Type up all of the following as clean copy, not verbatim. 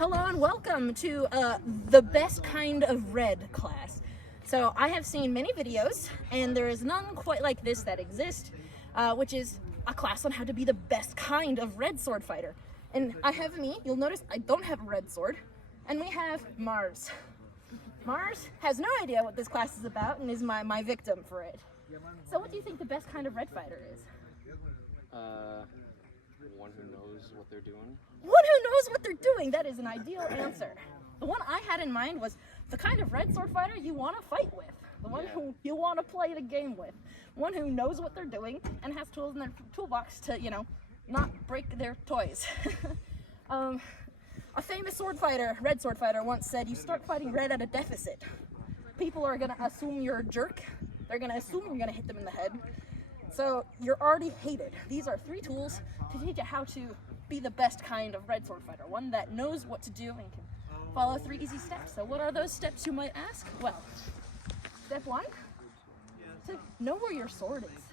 Hello and welcome to the best kind of red class. So I have seen many videos and there is none quite like this that exist, which is a class on how to be the best kind of red sword fighter. And I have me, you'll notice I don't have a red sword, and we have Mars. Mars has no idea what this class is about and is my victim for it. So what do you think the best kind of red fighter is? One who knows what they're doing. One who knows what they're doing. That is an ideal answer. The one I had in mind was the kind of red sword fighter you want to fight with. The one who you want to play the game with. One who knows what they're doing and has tools in their toolbox to, not break their toys. A famous sword fighter, red sword fighter, once said, you start fighting red at a deficit. People are going to assume you're a jerk. They're going to assume you're going to hit them in the head. So you're already hated. These are 3 tools to teach you how to be the best kind of red sword fighter. One that knows what to do and can follow 3 easy steps. So what are those steps, you might ask? Well, step 1, to know where your sword is.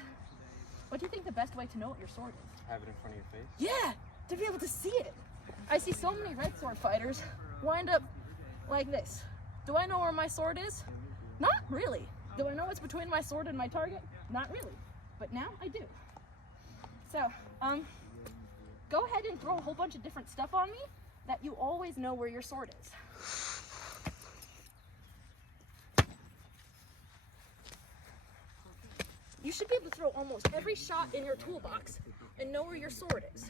What do you think the best way to know what your sword is? Have it in front of your face? Yeah, to be able to see it. I see so many red sword fighters wind up like this. Do I know where my sword is? Not really. Do I know what's between my sword and my target? Not really. But now I do. So, go ahead and throw a whole bunch of different stuff on me that you always know where your sword is. You should be able to throw almost every shot in your toolbox and know where your sword is.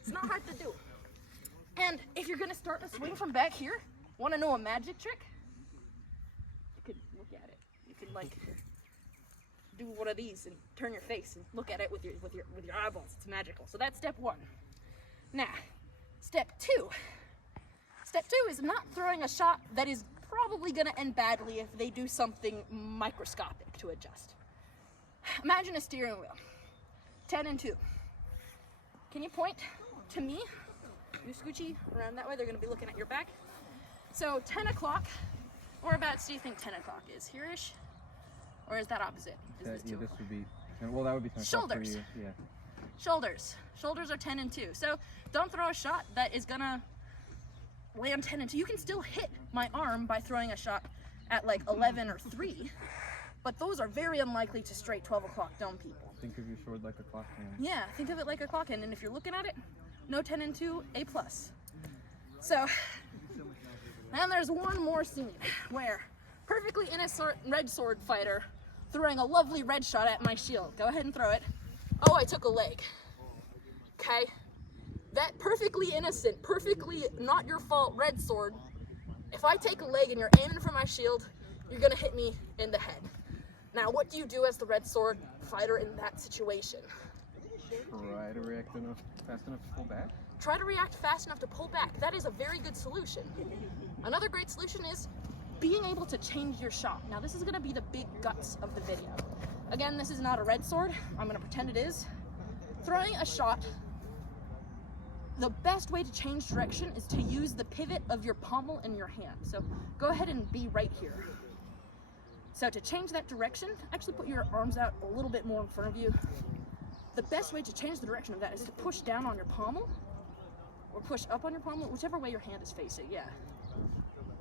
It's not hard to do. And if you're gonna start a swing from back here, wanna know a magic trick? You could look at it. You could do one of these and turn your face and look at it with your eyeballs. It's magical. So that's step 1. Now, step 2. Step 2 is not throwing a shot that is probably going to end badly if they do something microscopic to adjust. Imagine a steering wheel. 10 and 2. Can you point to me? You scoochie around that way. They're going to be looking at your back. So 10 o'clock. Whereabouts do you think 10 o'clock is? Here-ish? Or is that opposite? This would be, well, that would be 10 o'clock for you. Yeah. Shoulders. Shoulders are 10 and 2. So don't throw a shot that is gonna land 10 and 2. You can still hit my arm by throwing a shot at like 11 or 3, but those are very unlikely to straight 12 o'clock down people. Think of your sword like a clock hand. Yeah, think of it like a clock hand, and if you're looking at it, no 10 and 2, A+. So, and there's one more scene where perfectly innocent red sword fighter throwing a lovely red shot at my shield. Go ahead and throw it. Oh, I took a leg. Okay? That perfectly innocent, perfectly not your fault red sword, if I take a leg and you're aiming for my shield, you're gonna hit me in the head. Now, what do you do as the red sword fighter in that situation? Try to react fast enough to pull back? Try to react fast enough to pull back. That is a very good solution. Another great solution is being able to change your shot. Now this is gonna be the big guts of the video. Again, this is not a red sword. I'm gonna pretend it is. Throwing a shot, the best way to change direction is to use the pivot of your pommel in your hand. So go ahead and be right here. So to change that direction, actually put your arms out a little bit more in front of you. The best way to change the direction of that is to push down on your pommel or push up on your pommel, whichever way your hand is facing, yeah.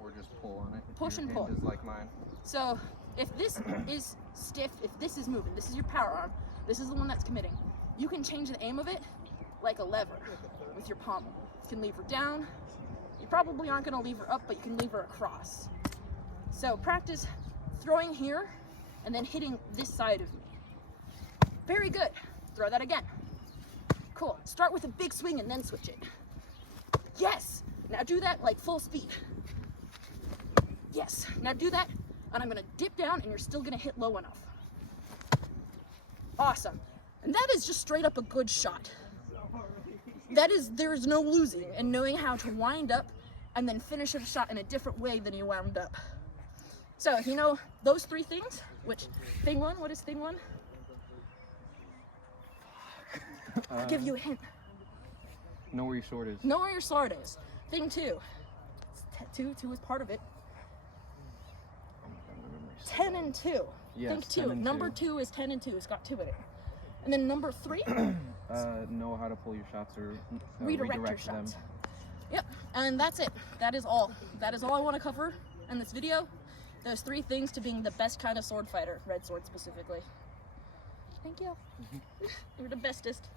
Or just pull on it. Push and Your pull. hand is like mine. So if this is stiff, if this is moving, this is your power arm, this is the one that's committing, you can change the aim of it like a lever with your pommel. You can lever down. You probably aren't going to lever up, but you can lever across. So practice throwing here and then hitting this side of me. Very good. Throw that again. Cool. Start with a big swing and then switch it. Yes! Now do that like full speed. Yes. Now do that, and I'm gonna dip down, and you're still gonna hit low enough. Awesome. And that is just straight up a good shot. There is no losing in knowing how to wind up and then finish a shot in a different way than you wound up. So, those 3 things, which, thing 1, what is thing 1? I'll give you a hint. Know where your sword is. Know where your sword is. Thing 2. 2 is part of it. 10 and 2. Yes, Think 2. 10 and Number 2. 2 is 10 and 2. It's got 2 in it. And then number 3, Know how to pull your shots or redirect your them. shots. Yep, and that's it. That is all. That is all I want to cover in this video. There's 3 things to being the best kind of sword fighter, red sword specifically. Thank you. You're the bestest.